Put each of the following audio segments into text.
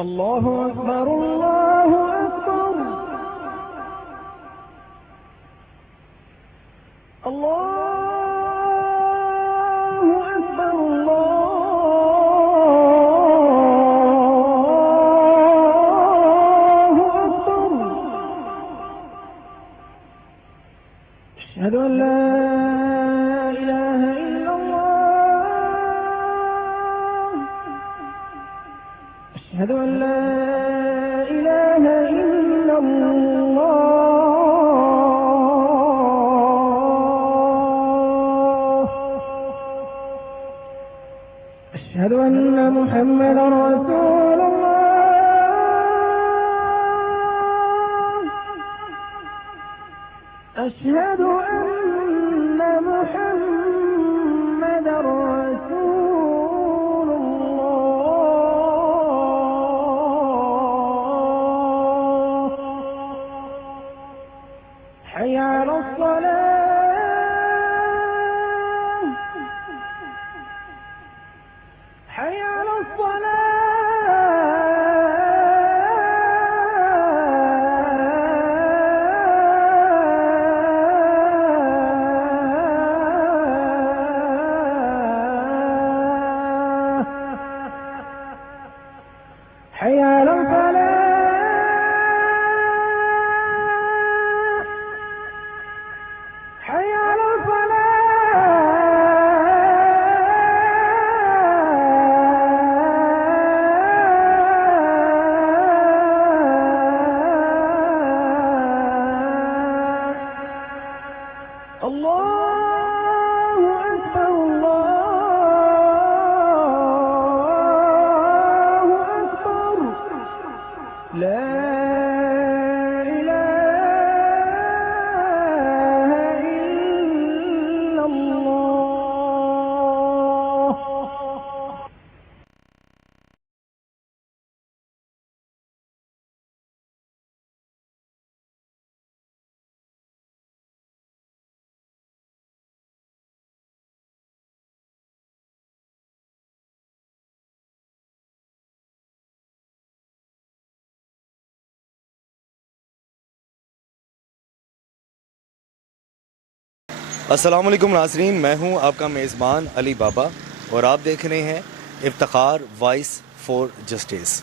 الله أكبر الله أكبر الله أكبر الله أكبر أشهد أن لا إله إلا الله أشهد أن لا إله إلا الله أشهد أن محمدا رسول الله أشهد أن محمدا رسول الله حي على الصلاة حي على الصلاة حي على الفلاح حي على الفلاح الله أكبر الله أكبر لا إله إلا الله السلام علیکم ناظرین، میں ہوں آپ کا میزبان علی بابا اور آپ دیکھ رہے ہیں افتخار وائس فار جسٹس۔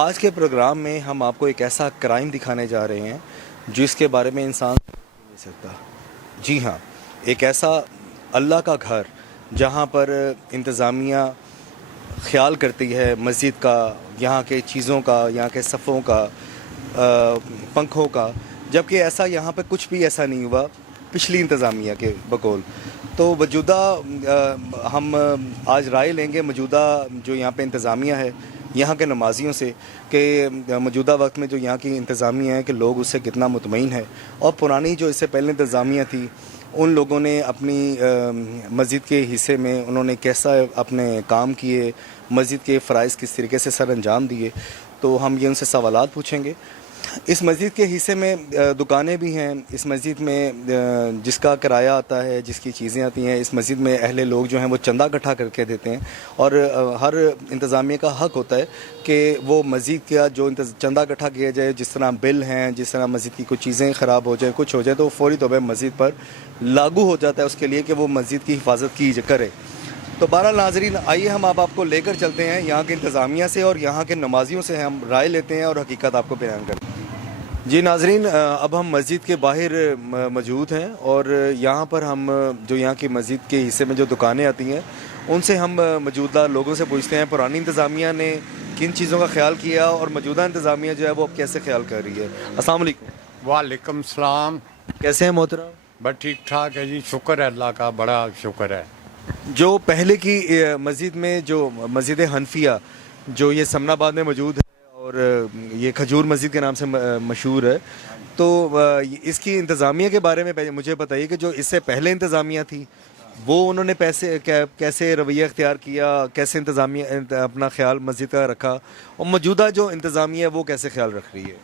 آج کے پروگرام میں ہم آپ کو ایک ایسا کرائم دکھانے جا رہے ہیں جس کے بارے میں انسان نہیں سکتا۔ جی ہاں، ایک ایسا اللہ کا گھر جہاں پر انتظامیہ خیال کرتی ہے مسجد کا، یہاں کے چیزوں کا، یہاں کے صفوں کا، پنکھوں کا، جبکہ ایسا یہاں پہ کچھ بھی ایسا نہیں ہوا پچھلی انتظامیہ کے بقول۔ تو موجودہ ہم آج رائے لیں گے موجودہ جو یہاں پہ انتظامیہ ہے، یہاں کے نمازیوں سے، کہ موجودہ وقت میں جو یہاں کی انتظامیہ ہے کہ لوگ اس سے کتنا مطمئن ہے، اور پرانی جو اس سے پہلے انتظامیہ تھی ان لوگوں نے اپنی مسجد کے حصے میں انہوں نے کیسا اپنے کام کیے، مسجد کے فرائض کس طریقے سے سر انجام دیے۔ تو ہم یہ ان سے سوالات پوچھیں گے۔ اس مسجد کے حصے میں دکانیں بھی ہیں، اس مسجد میں جس کا کرایہ آتا ہے، جس کی چیزیں آتی ہیں، اس مسجد میں اہل لوگ جو ہیں وہ چندہ اکٹھا کر کے دیتے ہیں، اور ہر انتظامیہ کا حق ہوتا ہے کہ وہ مسجد کا جو چندہ اکٹھا کیا جائے، جس طرح بل ہیں، جس طرح مسجد کی کچھ چیزیں خراب ہو جائیں، کچھ ہو جائے، تو وہ فوری طور پہ مسجد پر لاگو ہو جاتا ہے اس کے لیے کہ وہ مسجد کی حفاظت کی کرے۔ تو بہرحال ناظرین، آئیے ہم آپ کو لے کر چلتے ہیں یہاں کے انتظامیہ سے اور یہاں کے نمازیوں سے ہم رائے لیتے ہیں اور حقیقت آپ کو بیان کرتے ہیں۔ جی ناظرین، اب ہم مسجد کے باہر موجود ہیں اور یہاں پر ہم جو یہاں کی مسجد کے حصے میں جو دکانیں آتی ہیں ان سے ہم موجودہ لوگوں سے پوچھتے ہیں پرانی انتظامیہ نے کن چیزوں کا خیال کیا اور موجودہ انتظامیہ جو ہے وہ اب کیسے خیال کر رہی ہے۔ السلام علیکم۔ وعلیکم السلام۔ کیسے ہیں محترم؟ بس ٹھیک ٹھاک ہے جی، شکر ہے اللہ کا، بڑا شکر ہے۔ جو پہلے کی مسجد میں جو مسجد حنفیہ جو یہ سمن آباد میں موجود ہے اور یہ کھجور مسجد کے نام سے مشہور ہے، تو اس کی انتظامیہ کے بارے میں مجھے بتائیے کہ جو اس سے پہلے انتظامیہ تھی وہ انہوں نے کیسے رویہ اختیار کیا، کیسے انتظامیہ اپنا خیال مسجد کا رکھا، اور موجودہ جو انتظامیہ ہے وہ کیسے خیال رکھ رہی ہے؟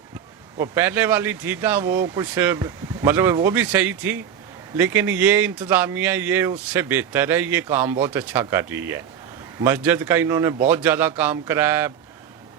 وہ پہلے والی تھی نا، وہ کچھ مطلب وہ بھی صحیح تھی، لیکن یہ انتظامیہ یہ اس سے بہتر ہے، یہ کام بہت اچھا کر رہی ہے۔ مسجد کا انہوں نے بہت زیادہ کام کرایا ہے،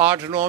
8-9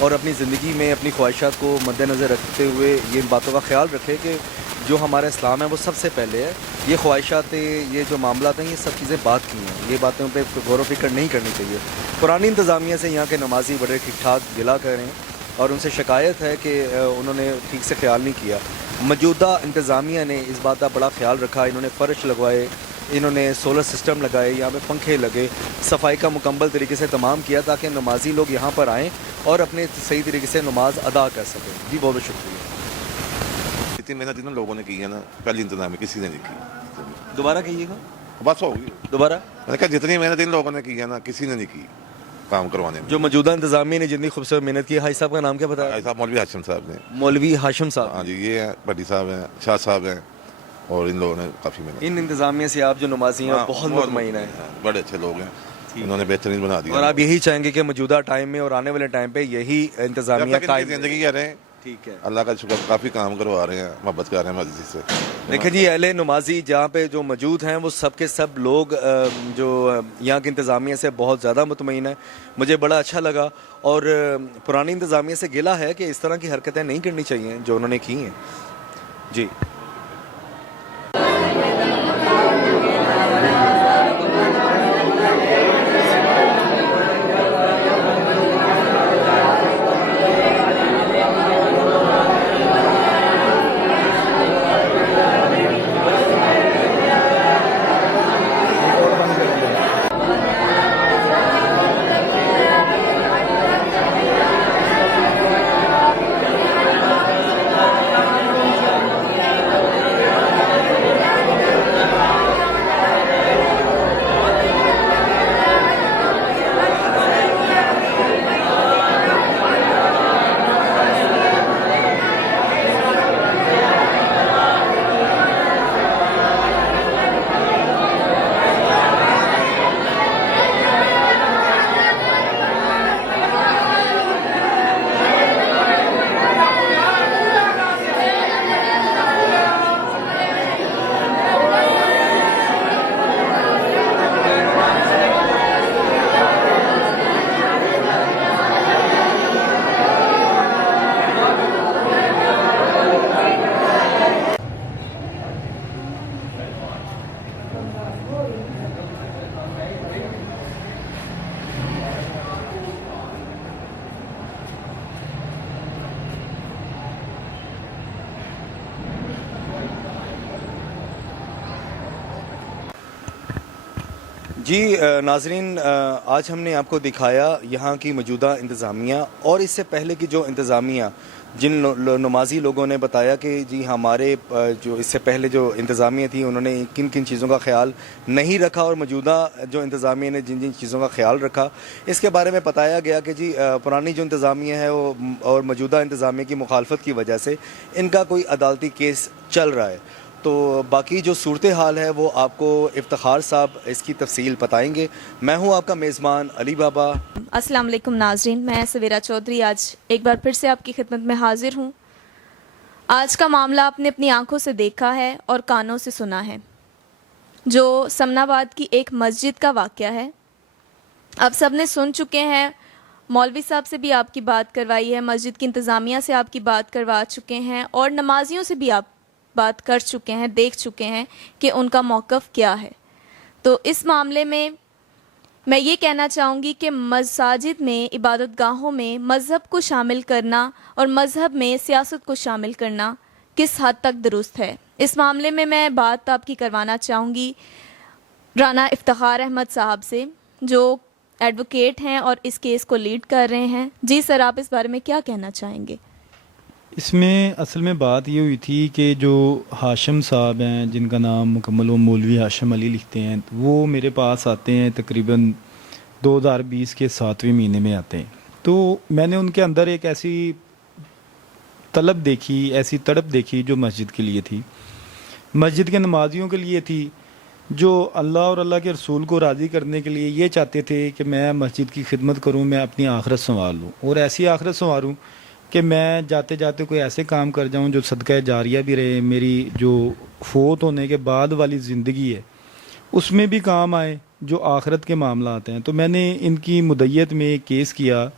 اور اپنی زندگی میں اپنی خواہشات کو مد نظر رکھتے ہوئے یہ باتوں کا خیال رکھے کہ جو ہمارا اسلام ہے وہ سب سے پہلے ہے. یہ خواہشات، یہ جو معاملات ہیں، یہ سب چیزیں بات کی ہیں، یہ باتوں پہ غور و فکر نہیں کرنی چاہیے. پرانی انتظامیہ سے یہاں کے نمازی بڑے ٹھیک ٹھاک گلا کر رہے ہیں اور ان سے شکایت ہے کہ انہوں نے ٹھیک سے خیال نہیں کیا. موجودہ انتظامیہ نے اس بات کا بڑا خیال رکھا. انہوں نے فرش لگوائے، انہوں نے سولر سسٹم لگائے، یہاں پہ پنکھے لگے، صفائی کا مکمل طریقے سے تمام کیا تاکہ نمازی لوگ یہاں پر آئیں اور اپنے صحیح طریقے سے نماز ادا کر سکیں. جی بہت بہت شکریہ. اتنی محنت ان لوگوں نے کی ہے نا، پہلی انتظامیہ کسی نے نہیں کی. دوبارہ کہیے گا. بس ہو گئی دوبارہ میں نے کہا جتنی محنت ان لوگوں نے کی ہے نا، کسی نے نہیں کی کام کروانے میں. جو موجودہ انتظامیہ نے جتنی خوبصورت محنت کی. حاجی صاحب کا نام کیا بتایا؟ صاحب مولوی ہاشم صاحب نے. مولوی ہاشم صاحب. ہاں جی، یہ ہیں بھٹی صاحب ہیں، شاہ صاحب ہیں، اور ان لوگوں نے کافی محنت. ان انتظامیہ سے آپ جو نمازی ہیں بہت مطمئن ہیں. بڑے اچھے لوگ ہیں، انہوں نے بہترین بنا دیا. اور آپ یہی چاہیں گے کہ موجودہ ٹائم میں اور آنے والے ٹائم پہ یہی انتظامیہ قائم زندگی کر رہے ہیں. ٹھیک ہے، اللہ کا شکر، کافی کام کروا رہے ہیں، محبت کر رہے ہیں مسجد سے. دیکھیں جی، اہل نمازی جہاں پہ جو موجود ہیں وہ سب کے سب لوگ جو یہاں کی انتظامیہ سے بہت زیادہ مطمئن ہیں. مجھے بڑا اچھا لگا اور پرانی انتظامیہ سے گلہ ہے کہ اس طرح کی حرکتیں نہیں کرنی چاہیے جو انہوں نے کی ہیں. جی جی ناظرین، آج ہم نے آپ کو دکھایا یہاں کی موجودہ انتظامیہ اور اس سے پہلے کی جو انتظامیہ، جن نمازی لوگوں نے بتایا کہ جی ہمارے جو اس سے پہلے جو انتظامیہ تھی انہوں نے کن کن چیزوں کا خیال نہیں رکھا اور موجودہ جو انتظامیہ نے جن جن چیزوں کا خیال رکھا، اس کے بارے میں بتایا گیا کہ جی پرانی جو انتظامیہ ہے وہ اور موجودہ انتظامیہ کی مخالفت کی وجہ سے ان کا کوئی عدالتی کیس چل رہا ہے. تو باقی جو صورتحال ہے وہ آپ کو افتخار صاحب اس کی تفصیل بتائیں گے. میں ہوں آپ کا میزبان علی بابا. السلام علیکم ناظرین، میں سویرا چودھری آج ایک بار پھر سے آپ کی خدمت میں حاضر ہوں. آج کا معاملہ آپ نے اپنی آنکھوں سے دیکھا ہے اور کانوں سے سنا ہے، جو سمن آباد کی ایک مسجد کا واقعہ ہے. آپ سب نے سن چکے ہیں، مولوی صاحب سے بھی آپ کی بات کروائی ہے، مسجد کی انتظامیہ سے آپ کی بات کروا چکے ہیں اور نمازیوں سے بھی آپ بات کر چکے ہیں، دیکھ چکے ہیں کہ ان کا موقف کیا ہے. تو اس معاملے میں یہ کہنا چاہوں گی کہ مساجد میں، عبادت گاہوں میں مذہب کو شامل کرنا اور مذہب میں سیاست کو شامل کرنا کس حد تک درست ہے. اس معاملے میں بات آپ کی کروانا چاہوں گی رانا افتخار احمد صاحب سے، جو ایڈوکیٹ ہیں اور اس کیس کو لیڈ کر رہے ہیں. جی سر، آپ اس بارے میں کیا کہنا چاہیں گے؟ اس میں اصل میں بات یہ ہوئی تھی کہ جو ہاشم صاحب ہیں، جن کا نام مکمل و مولوی ہاشم علی لکھتے ہیں، وہ میرے پاس آتے ہیں تقریباً 2020 کے 7ویں مہینے میں آتے ہیں. تو میں نے ان کے اندر ایک ایسی طلب دیکھی، ایسی تڑپ دیکھی جو مسجد کے لیے تھی، مسجد کے نمازیوں کے لیے تھی، جو اللہ اور اللہ کے رسول کو راضی کرنے کے لیے یہ چاہتے تھے کہ میں مسجد کی خدمت کروں، میں اپنی آخرت سنوار لوں اور ایسی آخرت سنواروں کہ میں جاتے جاتے کوئی ایسے کام کر جاؤں جو صدقہ جاریہ بھی رہے، میری جو فوت ہونے کے بعد والی زندگی ہے اس میں بھی کام آئے، جو آخرت کے معاملات ہیں. تو میں نے ان کی مدعیت میں ایک کیس کیا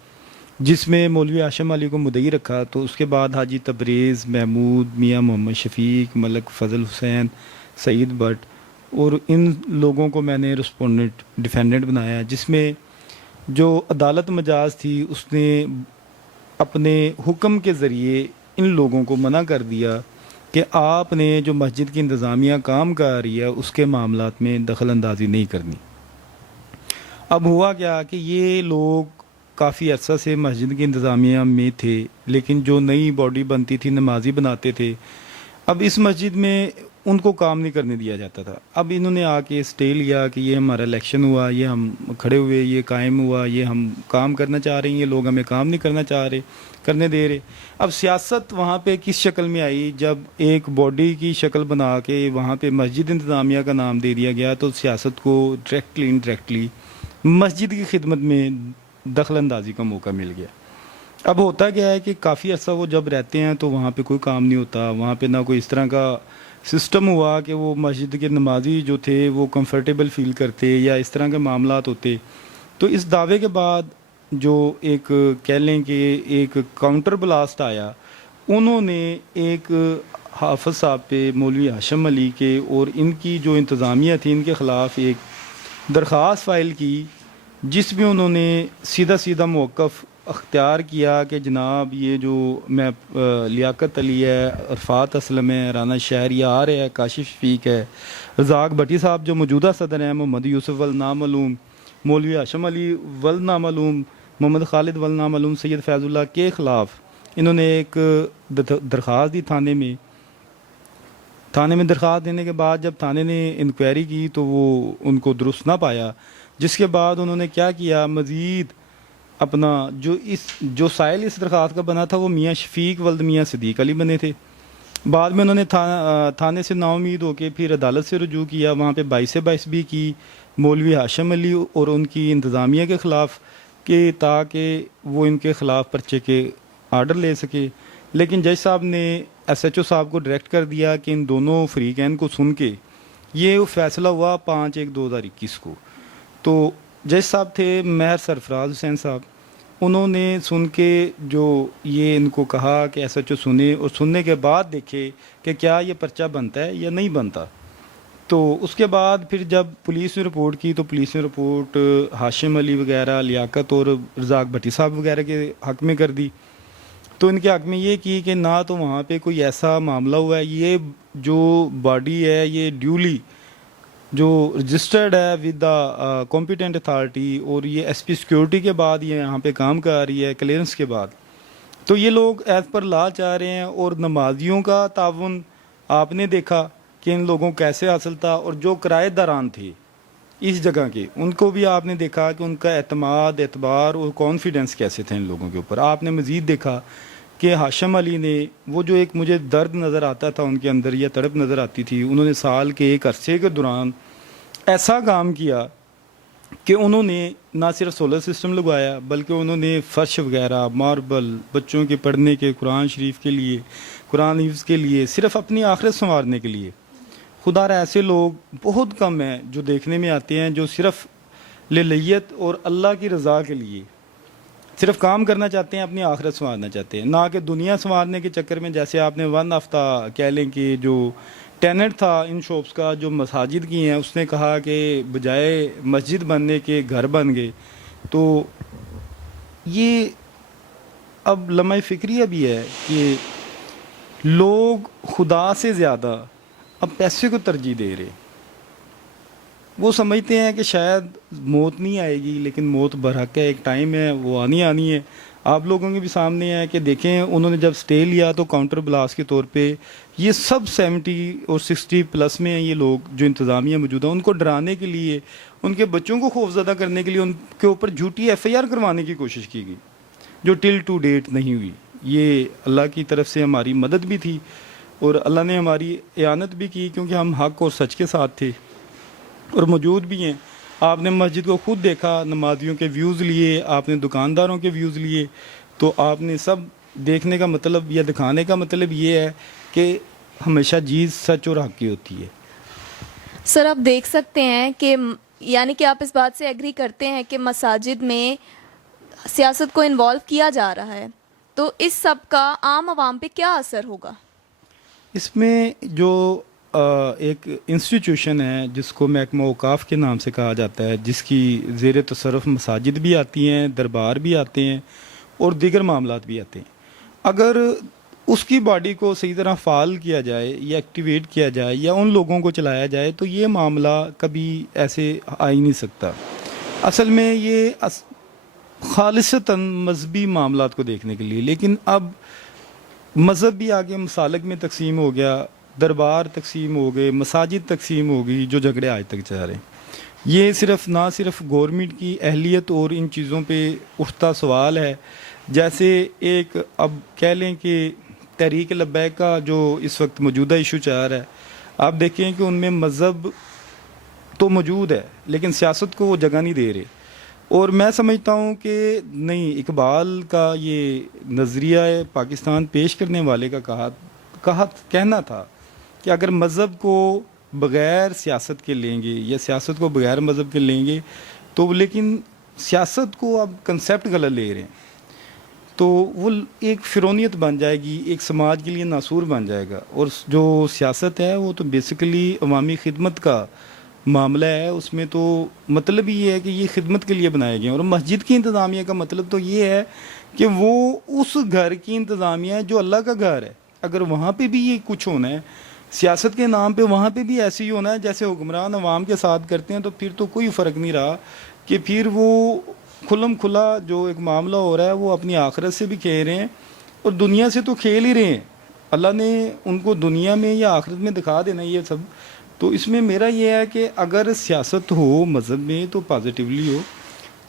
جس میں مولوی ہاشم علی کو مدعی رکھا. تو اس کے بعد حاجی تبریز، محمود، میاں محمد شفیق، ملک فضل حسین، سعید بٹ اور ان لوگوں کو میں نے رسپونڈنٹ ڈیفینڈنٹ بنایا، جس میں جو عدالت مجاز تھی اس نے اپنے حکم کے ذریعے ان لوگوں کو منع کر دیا کہ آپ نے جو مسجد کی انتظامیہ کام کر رہی ہے اس کے معاملات میں دخل اندازی نہیں کرنی. اب ہوا کیا کہ یہ لوگ کافی عرصہ سے مسجد کی انتظامیہ میں تھے، لیکن جو نئی باڈی بنتی تھی نمازی بناتے تھے. اب اس مسجد میں ان کو کام نہیں کرنے دیا جاتا تھا. اب انہوں نے آ کے اسٹے لیا کہ یہ ہمارا الیکشن ہوا، یہ ہم کھڑے ہوئے، یہ قائم ہوا، یہ ہم کام کرنا چاہ رہے ہیں، یہ لوگ ہمیں کام نہیں کرنے دے رہے. اب سیاست وہاں پہ کس شکل میں آئی؟ جب ایک باڈی کی شکل بنا کے وہاں پہ مسجد انتظامیہ کا نام دے دیا گیا تو سیاست کو ڈائریکٹلی انڈائریکٹلی مسجد کی خدمت میں دخل اندازی کا موقع مل گیا. اب ہوتا کیا ہے کہ کافی عرصہ وہ جب رہتے ہیں تو وہاں پہ کوئی کام نہیں ہوتا، وہاں پہ نہ کوئی اس طرح کا سسٹم ہوا کہ وہ مسجد کے نمازی جو تھے وہ کمفرٹیبل فیل کرتے یا اس طرح کے معاملات ہوتے. تو اس دعوے کے بعد جو ایک کہہ لیں کہ ایک کاؤنٹر بلاسٹ آیا، انہوں نے ایک حافظ صاحب پہ، مولوی ہاشم علی کے اور ان کی جو انتظامیہ تھی ان کے خلاف ایک درخواست فائل کی، جس میں انہوں نے سیدھا موقف اختیار کیا کہ جناب یہ جو میں لیاقت علی ہے، عرفات اسلم ہے، رانا شہریار ہے، کاشف شفیق ہے، رزاق بھٹی صاحب جو موجودہ صدر ہیں، محمد یوسف والنامعلوم، مولوی ہاشم علی والنامعلوم، محمد خالد والنامعلوم، سید فیض اللہ کے خلاف انہوں نے ایک درخواست دی تھانے میں درخواست دینے کے بعد جب تھانے نے انکوائری کی تو وہ ان کو درست نہ پایا، جس کے بعد انہوں نے کیا کیا، مزید اپنا جو سائل اس درخواست کا بنا تھا وہ میاں شفیق ولد میاں صدیق علی بنے تھے. بعد میں انہوں نے تھانے سے نا امید ہو کے پھر عدالت سے رجوع کیا، وہاں پہ 22 بھی کی مولوی ہاشم علی اور ان کی انتظامیہ کے خلاف کہ تاکہ وہ ان کے خلاف پرچے کے آرڈر لے سکے. لیکن جج صاحب نے SHO صاحب کو ڈائریکٹ کر دیا کہ ان دونوں فریقین کو سن کے یہ فیصلہ ہوا 5/1/2021 کو. تو جج صاحب تھے مہر سرفراز حسین صاحب، انہوں نے سن کے جو یہ ان کو کہا کہ SHO سنے اور سننے کے بعد دیکھے کہ کیا یہ پرچہ بنتا ہے یا نہیں بنتا. تو اس کے بعد پھر جب پولیس نے رپورٹ کی تو پولیس نے رپورٹ ہاشم علی وغیرہ، لیاقت اور رزاق بھٹی صاحب وغیرہ کے حق میں کر دی. تو ان کے حق میں یہ کی کہ نہ تو وہاں پہ کوئی ایسا معاملہ ہوا ہے، یہ جو باڈی ہے یہ ڈیولی جو رجسٹرڈ ہے ود دا کمپیٹنٹ اتھارٹی اور یہ SP سیکورٹی کے بعد یہ یہاں پہ کام کر رہی ہے، کلیئرنس کے بعد. تو یہ لوگ ایز پر لا چاہ رہے ہیں. اور نمازیوں کا تعاون آپ نے دیکھا کہ ان لوگوں کیسے حاصل تھا، اور جو کرایہ داران تھے اس جگہ کے ان کو بھی آپ نے دیکھا کہ ان کا اعتماد، اعتبار اور کانفیڈنس کیسے تھے ان لوگوں کے اوپر. آپ نے مزید دیکھا کہ ہاشم علی نے وہ جو ایک مجھے درد نظر آتا تھا ان کے اندر یا تڑپ نظر آتی تھی، انہوں نے سال کے ایک عرصے کے دوران ایسا کام کیا کہ انہوں نے نہ صرف سولر سسٹم لگوایا بلکہ انہوں نے فرش وغیرہ، ماربل، بچوں کے پڑھنے کے، قرآن شریف کے لیے، قرآن حفظ کے لیے، صرف اپنی آخرت سنوارنے کے لیے. خدا را ایسے لوگ بہت کم ہیں جو دیکھنے میں آتے ہیں جو صرف للیت اور اللہ کی رضا کے لیے صرف کام کرنا چاہتے ہیں، اپنی آخرت سنوارنا چاہتے ہیں، نہ کہ دنیا سنوارنے کے چکر میں. جیسے آپ نے ون آف دا کہہ لیں کہ جو ٹیننٹ تھا ان شاپس کا جو مساجد کی ہیں، اس نے کہا کہ بجائے مسجد بننے کے گھر بن گئے. تو یہ اب لمحہ فکریہ بھی ہے کہ لوگ خدا سے زیادہ اب پیسے کو ترجیح دے رہے. وہ سمجھتے ہیں کہ شاید موت نہیں آئے گی، لیکن موت برحق ہے، ایک ٹائم ہے، وہ آنی ہے. آپ لوگوں کے بھی سامنے ہے کہ دیکھیں انہوں نے جب سٹے لیا تو کاؤنٹر بلاس کے طور پہ یہ سب 70 اور 60 پلس میں ہیں یہ لوگ جو انتظامیہ موجود ہیں، ان کو ڈرانے کے لیے، ان کے بچوں کو خوفزدہ کرنے کے لیے ان کے اوپر جھوٹی FIR کروانے کی کوشش کی گئی، جو ٹل ٹو ڈیٹ نہیں ہوئی. یہ اللہ کی طرف سے ہماری مدد بھی تھی اور اللہ نے ہماری اعانت بھی کی، کیونکہ ہم حق اور سچ کے ساتھ تھے اور موجود بھی ہیں. آپ نے مسجد کو خود دیکھا، نمازیوں کے ویوز لیے، آپ نے دکانداروں کے ویوز لیے. تو آپ نے سب دیکھنے کا مطلب یا دکھانے کا مطلب یہ ہے کہ ہمیشہ چیز سچ اور حق کی ہوتی ہے. سر آپ دیکھ سکتے ہیں کہ یعنی کہ آپ اس بات سے ایگری کرتے ہیں کہ مساجد میں سیاست کو انوالو کیا جا رہا ہے، تو اس سب کا عام عوام پہ کیا اثر ہوگا؟ اس میں جو ایک انسٹیٹیوشن ہے جس کو محکمہ اوقاف کے نام سے کہا جاتا ہے، جس کی زیر تصرف مساجد بھی آتی ہیں، دربار بھی آتے ہیں اور دیگر معاملات بھی آتے ہیں، اگر اس کی باڈی کو صحیح طرح فعال کیا جائے یا ایکٹیویٹ کیا جائے یا ان لوگوں کو چلایا جائے تو یہ معاملہ کبھی ایسے آ ہی نہیں سکتا۔ اصل میں یہ خالصتاً مذہبی معاملات کو دیکھنے کے لیے، لیکن اب مذہب بھی آگے مسالک میں تقسیم ہو گیا، دربار تقسیم ہو گئے، مساجد تقسیم ہو گئی، جو جھگڑے آج تک چل رہے ہیں۔ یہ نہ صرف گورنمنٹ کی اہلیت اور ان چیزوں پہ اٹھتا سوال ہے، جیسے ایک اب کہہ لیں کہ تحریک لبیک کا جو اس وقت موجودہ ایشو چل رہا ہے، آپ دیکھیں کہ ان میں مذہب تو موجود ہے لیکن سیاست کو وہ جگہ نہیں دے رہے، اور میں سمجھتا ہوں کہ نہیں، اقبال کا یہ نظریہ پاکستان پیش کرنے والے کا کہنا تھا کہ اگر مذہب کو بغیر سیاست کے لیں گے یا سیاست کو بغیر مذہب کے لیں گے تو، لیکن سیاست کو اب کنسیپٹ غلط لے رہے ہیں تو وہ ایک فرونیت بن جائے گی، ایک سماج کے لیے ناسور بن جائے گا، اور جو سیاست ہے وہ تو بیسیکلی عوامی خدمت کا معاملہ ہے، اس میں تو مطلب یہ ہے کہ یہ خدمت کے لیے بنائے گئے ہیں، اور مسجد کی انتظامیہ کا مطلب تو یہ ہے کہ وہ اس گھر کی انتظامیہ ہے جو اللہ کا گھر ہے، اگر وہاں پہ بھی یہ کچھ ہونا ہے سیاست کے نام پہ، وہاں پہ بھی ایسے ہی ہونا ہے جیسے حکمران عوام کے ساتھ کرتے ہیں، تو پھر تو کوئی فرق نہیں رہا کہ پھر وہ کھلم کھلا جو ایک معاملہ ہو رہا ہے وہ اپنی آخرت سے بھی کھیل رہے ہیں اور دنیا سے تو کھیل ہی رہے ہیں، اللہ نے ان کو دنیا میں یا آخرت میں دکھا دینا یہ سب۔ تو اس میں میرا یہ ہے کہ اگر سیاست ہو مذہب میں تو پازیٹیولی ہو،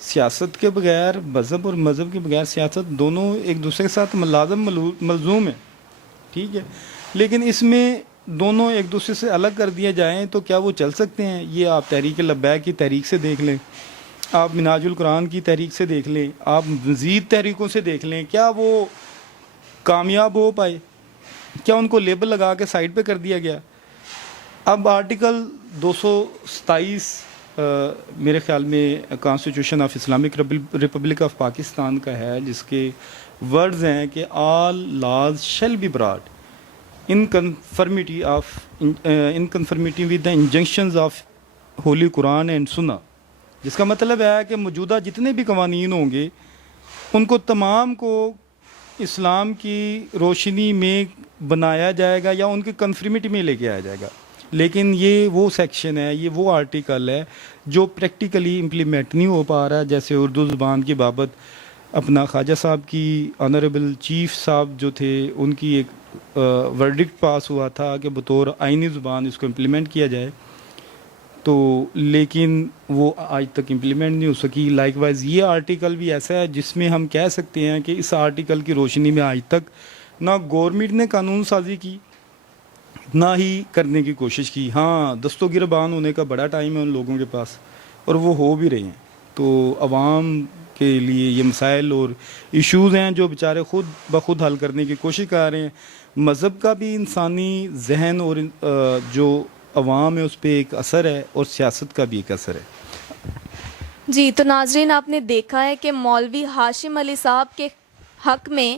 سیاست کے بغیر مذہب اور مذہب کے بغیر سیاست دونوں ایک دوسرے کے ساتھ لازم ملزوم ہیں، ٹھیک ہے، لیکن اس میں دونوں ایک دوسرے سے الگ کر دیے جائیں تو کیا وہ چل سکتے ہیں؟ یہ آپ تحریک لبیک کی تحریک سے دیکھ لیں، آپ منہاج القرآن کی تحریک سے دیکھ لیں، آپ مزید تحریکوں سے دیکھ لیں، کیا وہ کامیاب ہو پائے؟ کیا ان کو لیبل لگا کے سائڈ پہ کر دیا گیا؟ اب آرٹیکل 227 میرے خیال میں constitution of Islamic Republic of Pakistan کا ہے، جس کے ورڈز ہیں کہ all laws shall be brought in conformity with the injunctions of holy Quran and Sunnah, جس کا مطلب ہے کہ موجودہ جتنے بھی قوانین ہوں گے ان کو تمام کو اسلام کی روشنی میں بنایا جائے گا یا ان کی کنفرمیٹی میں لے کے آیا جائے گا، لیکن یہ وہ سیکشن ہے، یہ وہ آرٹیکل ہے جو پریکٹیکلی امپلیمنٹ نہیں ہو پا رہا۔ جیسے اردو زبان کی بابت اپنا خواجہ صاحب کی آنریبل چیف صاحب جو تھے ان کی ایک ورڈکٹ پاس ہوا تھا کہ بطور آئینی زبان اس کو امپلیمنٹ کیا جائے، تو لیکن وہ آج تک امپلیمنٹ نہیں ہو سکی۔ لائک وائز یہ آرٹیکل بھی ایسا ہے جس میں ہم کہہ سکتے ہیں کہ اس آرٹیکل کی روشنی میں آج تک نہ گورنمنٹ نے قانون سازی کی نہ ہی کرنے کی کوشش کی۔ ہاں، دست و گربان ہونے کا بڑا ٹائم ہے ان لوگوں کے پاس اور وہ ہو بھی رہے ہیں، تو عوام کے لیے یہ مسائل اور ایشوز ہیں جو بیچارے خود بخود حل کرنے کی کوشش کر رہے ہیں۔ مذہب کا بھی انسانی ذہن اور جو عوام ہے اس پہ ایک اثر ہے اور سیاست کا بھی ایک اثر ہے۔ جی، تو ناظرین آپ نے دیکھا ہے کہ مولوی ہاشم علی صاحب کے حق میں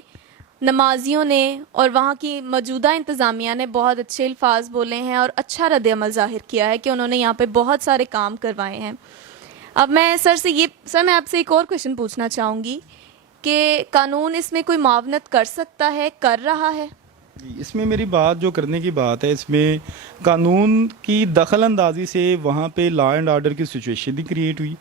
نمازیوں نے اور وہاں کی موجودہ انتظامیہ نے بہت اچھے الفاظ بولے ہیں اور اچھا رد عمل ظاہر کیا ہے کہ انہوں نے یہاں پہ بہت سارے کام کروائے ہیں۔ اب میں میں آپ سے ایک اور کویشچن پوچھنا چاہوں گی کہ قانون اس میں کوئی معاونت کر سکتا ہے، کر رہا ہے؟ اس میں میری بات جو کرنے کی بات ہے، اس میں قانون کی دخل اندازی سے وہاں پہ لا اینڈ آرڈر کی سچویشن بھی کریٹ ہوئی۔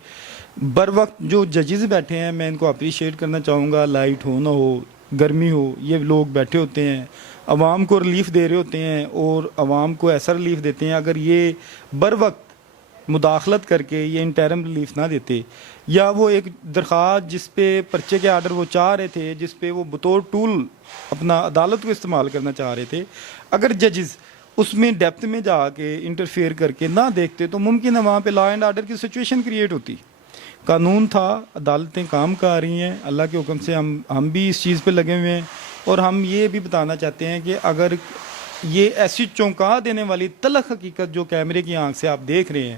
بر وقت جو ججز بیٹھے ہیں میں ان کو اپریشیٹ کرنا چاہوں گا، لائٹ ہو نہ ہو، گرمی ہو، یہ لوگ بیٹھے ہوتے ہیں، عوام کو ریلیف دے رہے ہوتے ہیں اور عوام کو ایسا ریلیف دیتے ہیں۔ اگر یہ بر وقت مداخلت کر کے یہ انٹرم ریلیف نہ دیتے، یا وہ ایک درخواست جس پہ پرچے کے آرڈر وہ چاہ رہے تھے، جس پہ وہ بطور ٹول اپنا عدالت کو استعمال کرنا چاہ رہے تھے، اگر ججز اس میں ڈیپتھ میں جا کے انٹرفیئر کر کے نہ دیکھتے تو ممکن ہے وہاں پہ لا اینڈ آرڈر کی سچویشن کریٹ ہوتی۔ قانون تھا، عدالتیں کام کر رہی ہیں، اللہ کے حکم سے ہم بھی اس چیز پہ لگے ہوئے ہیں، اور ہم یہ بھی بتانا چاہتے ہیں کہ اگر یہ ایسی چونکا دینے والی تلخ حقیقت جو کیمرے کی آنکھ سے آپ دیکھ رہے ہیں،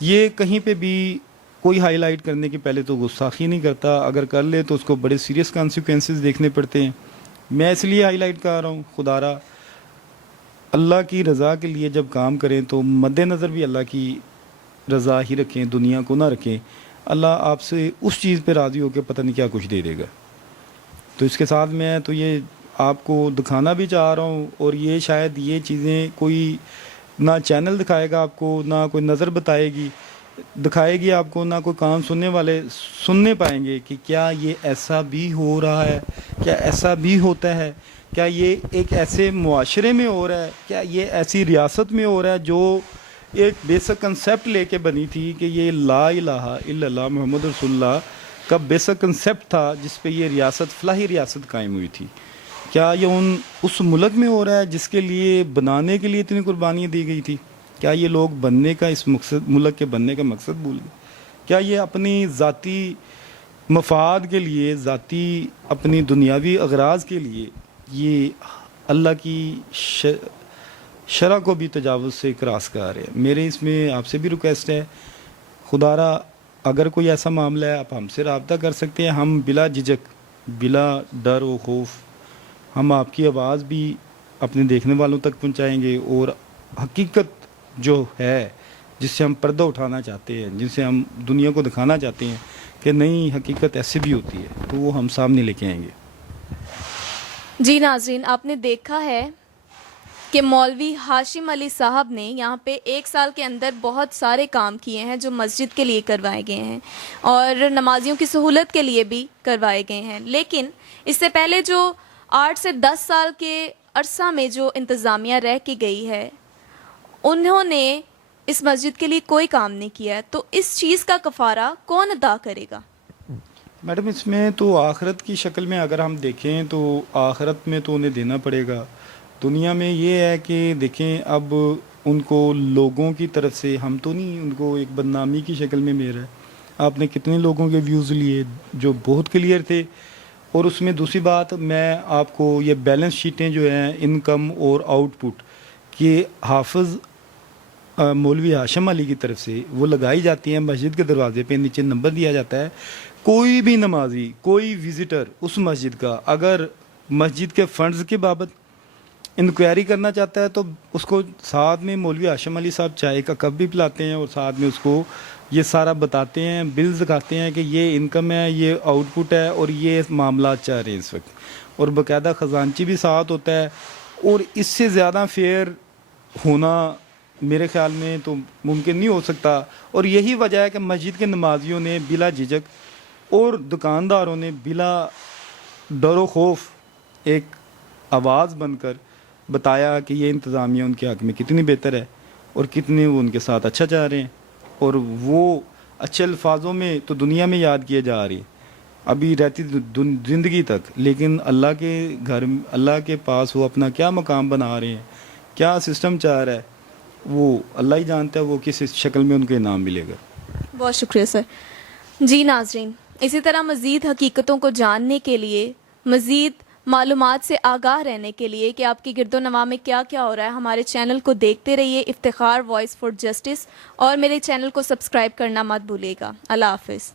یہ کہیں پہ بھی کوئی ہائی لائٹ کرنے کے پہلے تو گستاخی نہیں کرتا، اگر کر لے تو اس کو بڑے سیریس کانسیکوینسز دیکھنے پڑتے ہیں. میں اس لیے ہائی لائٹ کر رہا ہوں. خدا را اللہ کی رضا کے لیے جب کام کریں تو مد نظر بھی اللہ کی رضا ہی رکھیں، دنیا کو نہ رکھیں. اللہ آپ سے اس چیز پہ راضی ہو کے پتہ نہیں کیا کچھ دے دے گا. تو اس کے ساتھ میں تو یہ آپ کو دکھانا بھی چاہ رہا ہوں، اور یہ شاید یہ چیزیں کوئی نہ چینل دکھائے گا آپ کو، نہ کوئی نظر دکھائے گی آپ کو، نہ کوئی کام سننے والے سننے پائیں گے کہ کیا یہ ایسا بھی ہو رہا ہے، کیا ایسا بھی ہوتا ہے، کیا یہ ایک ایسے معاشرے میں ہو رہا ہے، کیا یہ ایسی ریاست میں ہو رہا ہے جو ایک بیسک کنسیپٹ لے کے بنی تھی کہ یہ لا الہ الا اللہ محمد رسول اللہ کا بیسک کنسیپٹ تھا جس پہ یہ ریاست فلاحی ریاست قائم ہوئی تھی. کیا یہ اس ملک میں ہو رہا ہے جس کے لیے بنانے کے لیے اتنی قربانیاں دی گئی تھی؟ کیا یہ لوگ بننے کا اس ملک کے بننے کا مقصد بھول گئے؟ کیا یہ اپنی ذاتی مفاد کے لیے، ذاتی اپنی دنیاوی اغراض کے لیے یہ اللہ کی شرع کو بھی تجاوز سے کراس کر رہے ہیں؟ میرے اس میں آپ سے بھی ریکویسٹ ہے، خدا را اگر کوئی ایسا معاملہ ہے آپ ہم سے رابطہ کر سکتے ہیں. ہم بلا جھجک، بلا ڈر و خوف ہم آپ کی آواز بھی اپنے دیکھنے والوں تک پہنچائیں گے، اور حقیقت جو ہے جس سے ہم پردہ اٹھانا چاہتے ہیں، جن سے ہم دنیا کو دکھانا چاہتے ہیں کہ نہیں حقیقت ایسے بھی ہوتی ہے، تو وہ ہم سامنے لے کے آئیں گے. جی ناظرین، آپ نے دیکھا ہے کہ مولوی ہاشم علی صاحب نے یہاں پہ 1 سال کے اندر بہت سارے کام کیے ہیں جو مسجد کے لیے کروائے گئے ہیں اور نمازیوں کی سہولت کے لیے بھی کروائے گئے ہیں. لیکن اس سے پہلے جو 8 سے 10 سال کے عرصہ میں جو انتظامیہ رہ کے گئی ہے، انہوں نے اس مسجد کے لیے کوئی کام نہیں کیا ہے. تو اس چیز کا کفارہ کون ادا کرے گا؟ میڈم اس میں تو آخرت کی شکل میں اگر ہم دیکھیں تو آخرت میں تو انہیں دینا پڑے گا. دنیا میں یہ ہے کہ دیکھیں اب ان کو لوگوں کی طرف سے، ہم تو نہیں، ان کو ایک بدنامی کی شکل میں مل رہا ہے. آپ نے کتنے لوگوں کے ویوز لیے جو بہت کلیئر تھے. اور اس میں دوسری بات میں آپ کو یہ بیلنس شیٹیں جو ہیں انکم اور آؤٹ پٹ کہ حافظ مولوی ہاشم علی کی طرف سے وہ لگائی جاتی ہیں. مسجد کے دروازے پہ نیچے نمبر دیا جاتا ہے. کوئی بھی نمازی، کوئی وزٹر اس مسجد کا اگر مسجد کے فنڈز کے بابت انکوائری کرنا چاہتا ہے تو اس کو ساتھ میں مولوی ہاشم علی صاحب چائے کا کپ بھی پلاتے ہیں اور ساتھ میں اس کو یہ سارا بتاتے ہیں، بلز دکھاتے ہیں کہ یہ انکم ہے، یہ آؤٹ پٹ ہے اور یہ معاملات چاہ رہے ہیں اس وقت. اور باقاعدہ خزانچی بھی ساتھ ہوتا ہے. اور اس سے زیادہ فیئر ہونا میرے خیال میں تو ممکن نہیں ہو سکتا. اور یہی وجہ ہے کہ مسجد کے نمازیوں نے بلا جھجک اور دکانداروں نے بلا ڈر و خوف ایک آواز بن کر بتایا کہ یہ انتظامیہ ان کے حق میں کتنی بہتر ہے اور کتنے وہ ان کے ساتھ اچھا چاہ رہے ہیں. اور وہ اچھے الفاظوں میں تو دنیا میں یاد کیے جا رہے ہیں ابھی رہتی زندگی تک، لیکن اللہ کے گھر، اللہ کے پاس وہ اپنا کیا مقام بنا رہے ہیں، کیا سسٹم چاہ رہا ہے، وہ اللہ ہی جانتا ہے وہ کس شکل میں ان کو انعام ملے گا. بہت شکریہ سر. جی ناظرین، اسی طرح مزید حقیقتوں کو جاننے کے لیے، مزید معلومات سے آگاہ رہنے کے لیے کہ آپ کی گرد و نواح میں کیا کیا ہو رہا ہے، ہمارے چینل کو دیکھتے رہیے، افتخار وائس فار جسٹس، اور میرے چینل کو سبسکرائب کرنا مت بھولیے گا. اللہ حافظ.